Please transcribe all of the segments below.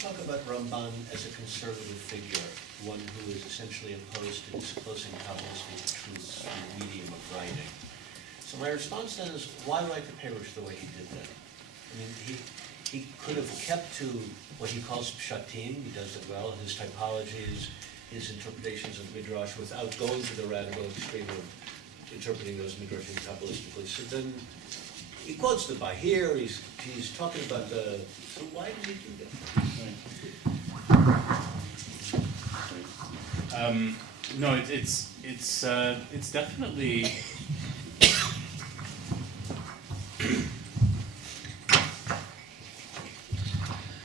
talk about Ramban as a conservative figure, one who is essentially opposed to disclosing Kabbalistic truths through the medium of writing. So my response then is, why write the Perush the way he did that? I mean, he could have kept to what he calls pshatim, he does it well, his typologies, his interpretations of Midrash, without going to the radical extreme of interpreting those Midrashim Kabbalistically. So then, he quotes them by here, he's talking about the, so why did he do that? No, it's definitely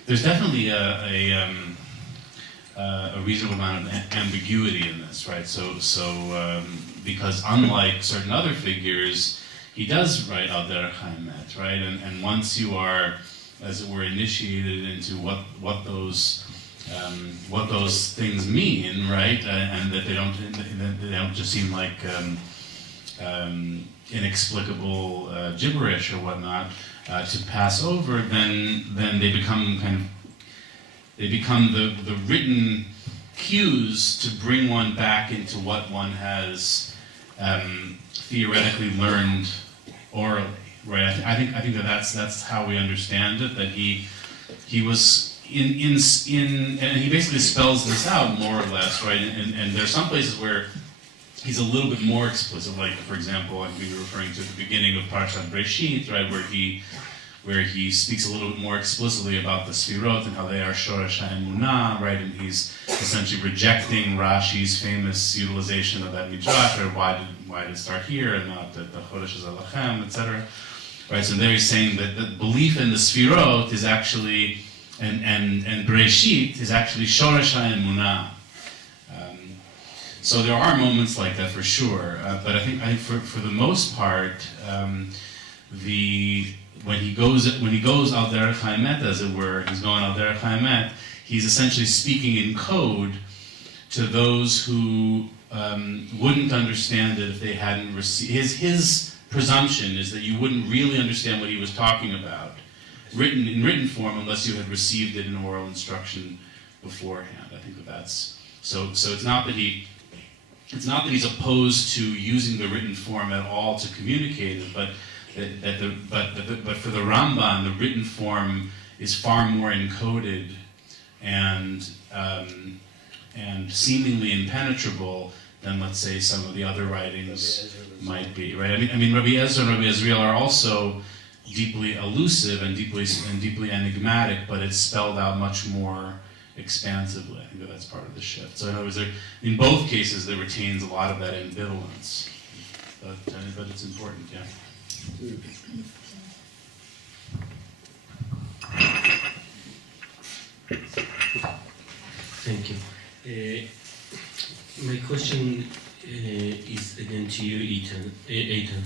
there's definitely a reasonable amount of ambiguity in this, right? So because unlike certain other figures, he does write al derech haemet, right? And once you are, as it were, initiated into what those things mean, right? And that they don't just seem like inexplicable gibberish or whatnot to pass over, then they become the written cues to bring one back into what one has theoretically learned orally, right? I think that's how we understand it. That he was in and he basically spells this out more or less, right? And there are some places where he's a little bit more explicit, like for example, I think we were referring to the beginning of Parashat Breshit, right, where he speaks a little bit more explicitly about the Sfirot and how they are Shoresh HaEmunah, right, and he's essentially rejecting Rashi's famous utilization of that midrash, or why did it start here and not the Chodesh Zalachem, etc. Right, so there he's saying that the belief in the Sfirot is actually, and Breshit is actually Shoresh HaEmunah. So there are moments like that for sure, but I think for the most part, when he goes al derech haemet, as it were, he's going al derech haemet, he's essentially speaking in code to those who wouldn't understand it if they hadn't received. His presumption is that you wouldn't really understand what he was talking about in written form unless you had received it in oral instruction beforehand. I think that's so. It's not that he's opposed to using the written form at all to communicate it, but for the Ramban, the written form is far more encoded and seemingly impenetrable than, let's say, some of the other writings might be. Right? I mean, Rabbi Ezra and Rabbi Ezriel are also deeply elusive and deeply enigmatic, but it's spelled out much more expansively. I think that's part of the shift. So in other words, in both cases, there retains a lot of that ambivalence, but it's important, yeah. Thank you. My question is again to you, Eitan.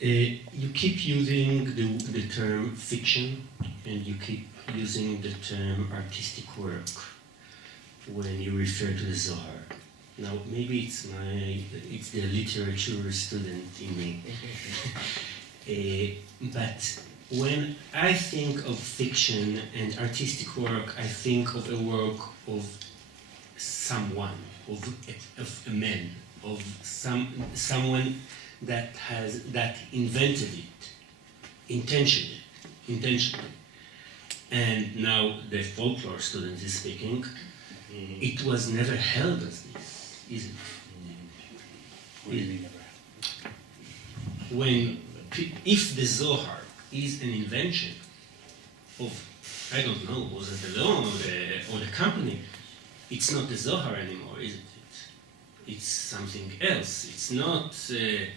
You keep using the term fiction, and you keep using the term artistic work when you refer to the Zohar. Now, maybe it's the literature student in me. But when I think of fiction and artistic work, I think of a work of someone, of a man, of someone that invented it intentionally. And now the folklore student is speaking. It was never held as this, is it? What do you mean never held? If the Zohar is an invention of, I don't know, was it the law or the company, it's not the Zohar anymore, isn't it? It's something else. It's not the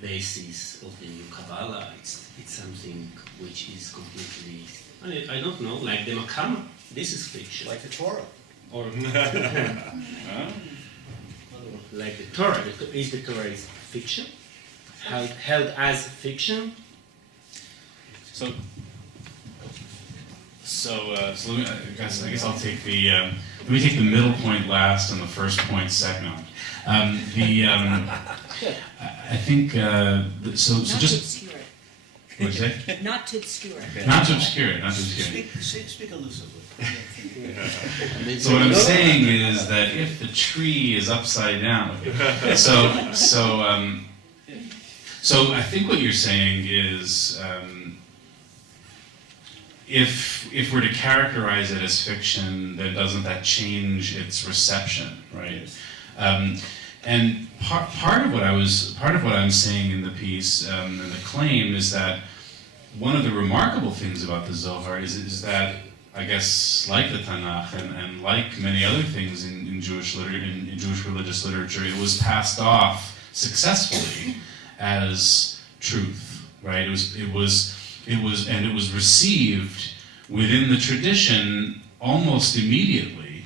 basis of the new Kabbalah. It's something which is completely, I don't know, like the Makama. This is fiction. Like the Torah. Or like the Torah. Is the Torah fiction? Held as fiction? So let me, I guess I'll take let me take the middle point last and the first point second. I think so. Just What'd you say? Not to obscure. Not to obscure it, not to obscure it. Speak elusively. So what I'm saying is that if the tree is upside down, so I think what you're saying is, if we're to characterize it as fiction, then doesn't that change its reception, right? And part of what I'm saying in the piece and the claim is that one of the remarkable things about the Zohar is that, I guess, like the Tanakh and like many other things in Jewish religious literature, it was passed off successfully as truth, right? It was received within the tradition almost immediately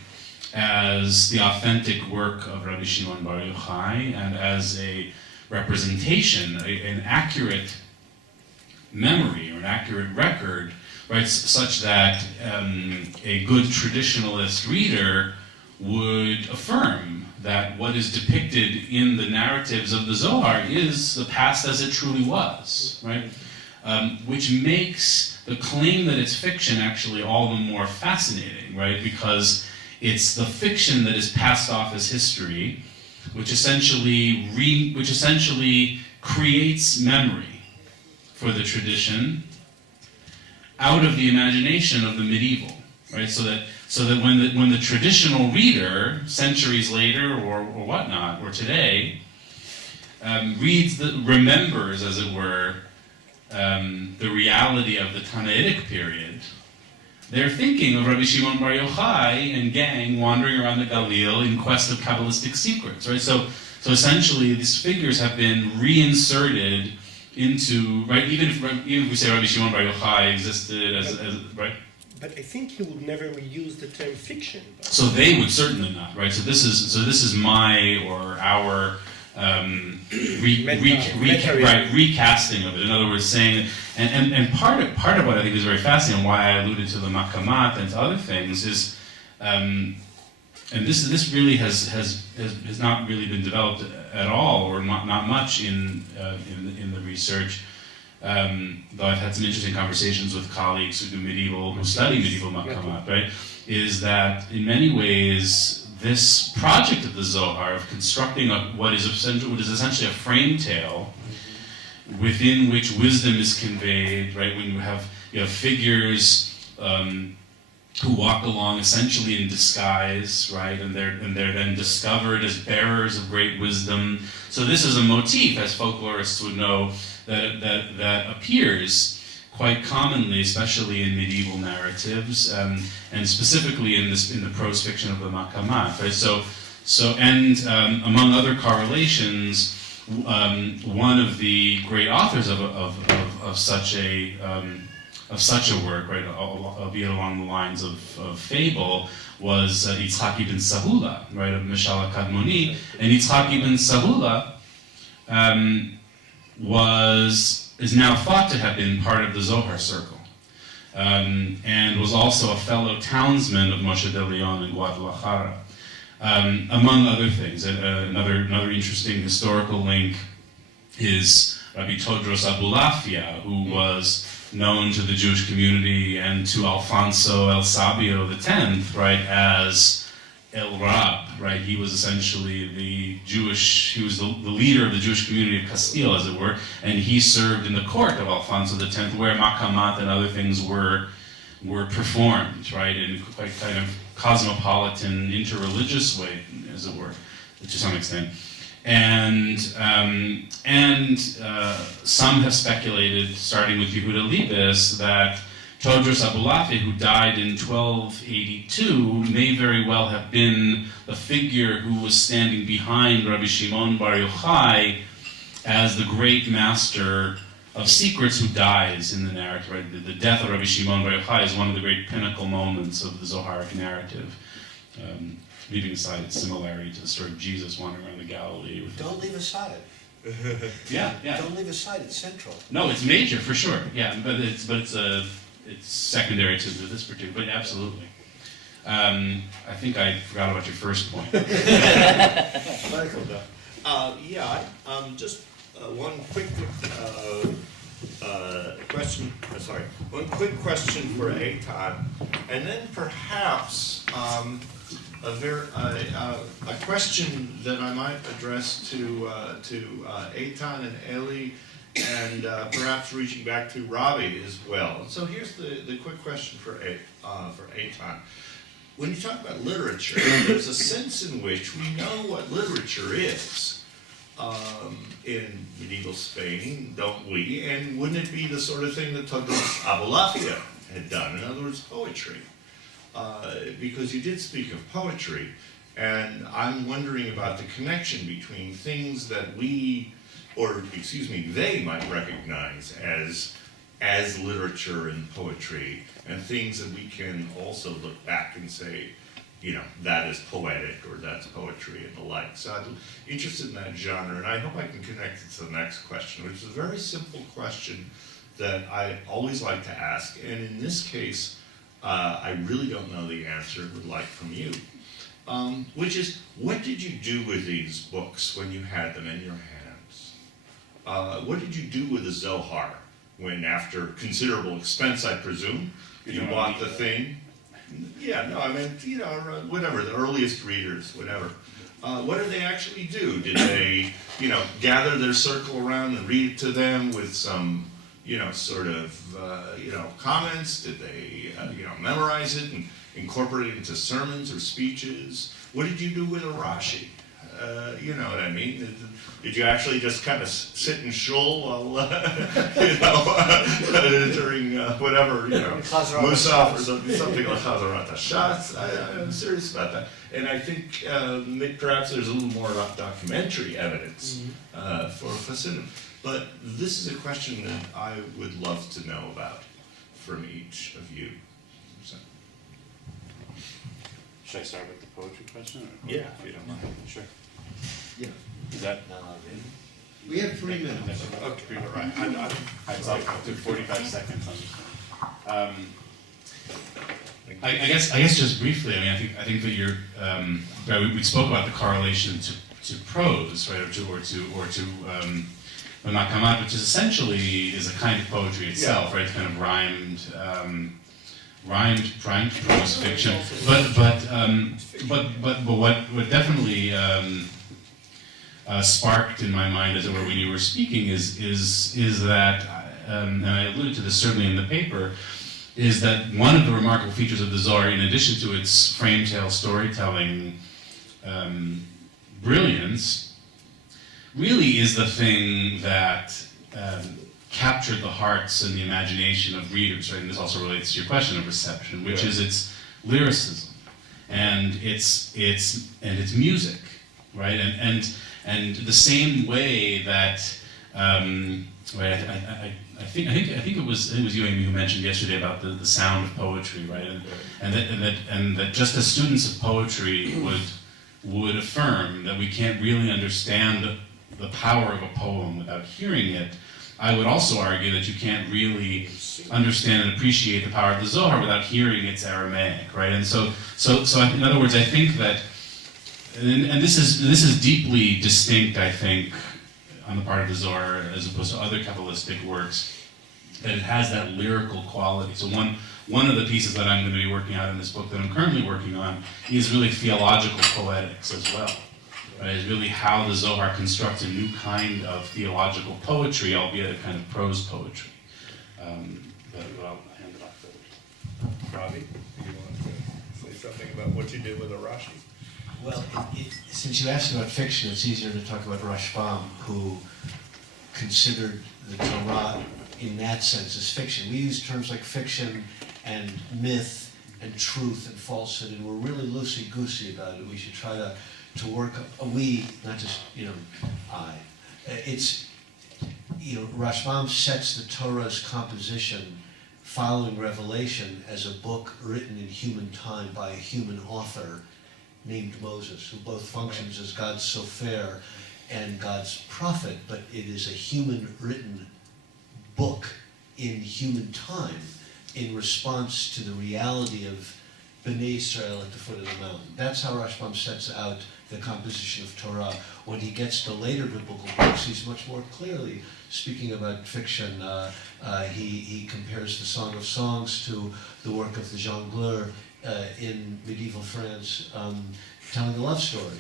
as the authentic work of Rabbi Shimon Bar Yochai and as a representation, an accurate memory or an accurate record, right, such that a good traditionalist reader would affirm that what is depicted in the narratives of the Zohar is the past as it truly was, right? Which makes the claim that it's fiction actually all the more fascinating, right? Because it's the fiction that is passed off as history, which essentially creates memory for the tradition out of the imagination of the medieval, right? So that when the traditional reader, centuries later or whatnot, or today, remembers, as it were, the reality of the Tannaitic period, they're thinking of Rabbi Shimon Bar Yochai and gang wandering around the Galil in quest of Kabbalistic secrets, right? So essentially, these figures have been reinserted into, right? Even if we say Rabbi Shimon Bar Yochai existed as right. But I think he would never use the term fiction. So they would certainly not, right? So this is my or our recasting of it. In other words, saying, and part of what I think is very fascinating, why I alluded to the makamat and to other things, is, and this really has not really been developed at all, or not much in the research. Though I've had some interesting conversations with colleagues who study medieval makamat, right? Is that in many ways this project of the Zohar of constructing what is essentially a frame tale within which wisdom is conveyed, right? When you have figures who walk along essentially in disguise, right? And they're then discovered as bearers of great wisdom. So this is a motif, as folklorists would know, that appears quite commonly, especially in medieval narratives, and specifically in the prose fiction of the Makamat. Right? So among other correlations, one of the great authors of such a work, right, albeit along the lines of fable, was Yitzhak ibn Sahula, right, of Mishal HaKadmoni. And Yitzhak ibn Sahula is now thought to have been part of the Zohar circle, and was also a fellow townsman of Moshe de Leon in Guadalajara, among other things. Another interesting historical link is Rabbi Todros Abulafia, who was known to the Jewish community and to Alfonso El Sabio X, right, as El Rab, right? He was essentially he was the leader of the Jewish community of Castile, as it were, and he served in the court of Alfonso X, where makamat and other things were performed, right, in quite kind of cosmopolitan, interreligious way, as it were, to some extent. And some have speculated, starting with Yehuda Libes, that Todros Abulafia, who died in 1282, may very well have been the figure who was standing behind Rabbi Shimon Bar Yochai as the great master of secrets who dies in the narrative. Right? The death of Rabbi Shimon Bar Yochai is one of the great pinnacle moments of the Zoharic narrative, leaving aside its similarity to the story of Jesus wandering around the Galilee. Don't leave aside. Yeah. Don't leave aside. It's central. No, it's major for sure. Yeah, but it's secondary to this particular. But absolutely. I think I forgot about your first point. Michael, just one quick One quick question for Eitan, and then perhaps a question that I might address to Eitan and Eli, and perhaps reaching back to Robbie as well. So here's the quick question for Eitan. When you talk about literature, there's a sense in which we know what literature is. In medieval Spain, don't we? And wouldn't it be the sort of thing that Todos Abulafia had done? In other words, poetry. Because you did speak of poetry, and I'm wondering about the connection between things that we, or excuse me, they might recognize as literature and poetry, and things that we can also look back and say, you know, that is poetic, or that's poetry, and the like. So I'm interested in that genre, and I hope I can connect it to the next question, which is a very simple question that I always like to ask, and in this case, I really don't know the answer, would like from you, which is, what did you do with these books when you had them in your hands? What did you do with the Zohar when, after considerable expense, I presume, you bought the thing? Yeah, no, I mean, you know, whatever, the earliest readers, whatever. What did they actually do? Did they, you know, gather their circle around and read it to them with some, you know, sort of, you know, comments? Did they, you know, memorize it and incorporate it into sermons or speeches? What did you do with a Rashi? You know what I mean? Did you actually just kind of sit and shul while, you know, during whatever, you know, Musaf or something like Chazarat HaShatz? I'm serious about that. And I think perhaps there's a little more documentary evidence for Hasidim. But this is a question that I would love to know about from each of you. So. Should I start with the poetry question? Or Yeah. If you don't mind. Sure. Yeah. Is that? We have 3 minutes. Okay, all right. I'll do 45 seconds on this one. I guess just briefly. I mean, I think that you're. Right, we spoke about the correlation to prose, right, or to Makamat, which is essentially is a kind of poetry itself, right? It's kind of rhymed prose fiction. But what definitely sparked in my mind, as it were, when you were speaking, is that, and I alluded to this certainly in the paper, is that one of the remarkable features of the Zohar, in addition to its frame tale storytelling brilliance, really is the thing that captured the hearts and the imagination of readers, right? And this also relates to your question of reception, which is its lyricism and its music, right? And the same way that right, I think it was you, Amy, who mentioned yesterday about the sound of poetry, right? And that just as students of poetry would affirm that we can't really understand the power of a poem without hearing it, I would also argue that you can't really understand and appreciate the power of the Zohar without hearing its Aramaic, right? And so in other words, I think that, and this is deeply distinct, I think, on the part of the Zohar as opposed to other Kabbalistic works, that it has that lyrical quality. So one of the pieces that I'm going to be working out in this book that I'm currently working on is really theological poetics as well. Right? Is really how the Zohar constructs a new kind of theological poetry, albeit a kind of prose poetry. But I'll hand it off to Robbie, do you want to say something about what you did with a Rashi? Well, since you asked about fiction, it's easier to talk about Rashbam, who considered the Torah in that sense as fiction. We use terms like fiction and myth and truth and falsehood, and we're really loosey-goosey about it. We should try to work, we, not just, I. It's, Rashbam sets the Torah's composition following Revelation as a book written in human time by a human author named Moses, who both functions as God's sofer and God's prophet, but it is a human written book in human time in response to the reality of Bnei Israel at the foot of the mountain. That's how Rashbam sets out the composition of Torah. When he gets to later biblical books, he's much more clearly speaking about fiction. He compares the Song of Songs to the work of the jongleur in medieval France, telling a love story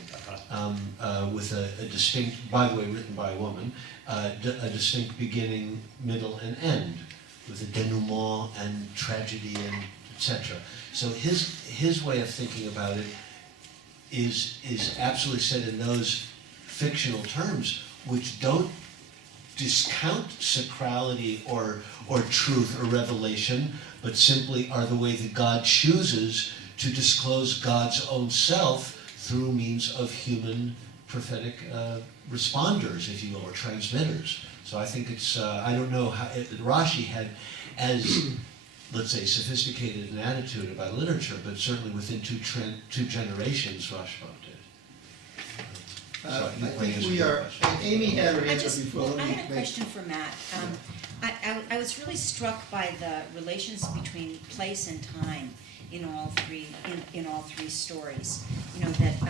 with a distinct, by the way, written by a woman, a distinct beginning, middle, and end, with a denouement and tragedy and etc. So his way of thinking about it is absolutely said in those fictional terms, which don't discount sacrality or truth or revelation, but simply are the way that God chooses to disclose God's own self through means of human prophetic responders, if you will, or transmitters. So I think it's, I don't know how, Rashi had as, let's say, sophisticated an attitude about literature, but certainly within two generations, Rashbam did. I think we are, Amy had her hand up before. I had a question for Matt. I was really struck by the relations between place and time in all three stories. You know that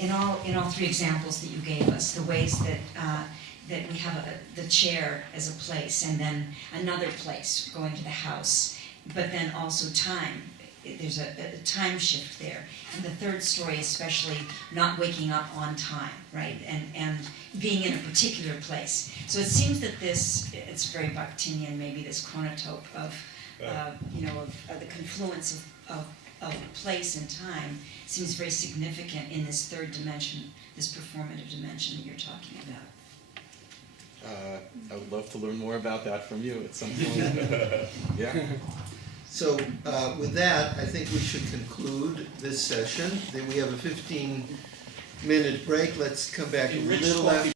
in all three examples that you gave us, the ways that that we have the chair as a place, and then another place going to the house, but then also time. There's a time shift there. And the third story especially, not waking up on time, right? And being in a particular place. So it seems that it's very Bakhtinian, maybe this chronotope of, of the confluence of place and time seems very significant in this third dimension, this performative dimension that you're talking about. I would love to learn more about that from you at some point. Yeah. So with that, I think we should conclude this session. Then we have a 15-minute break. Let's come back a little after.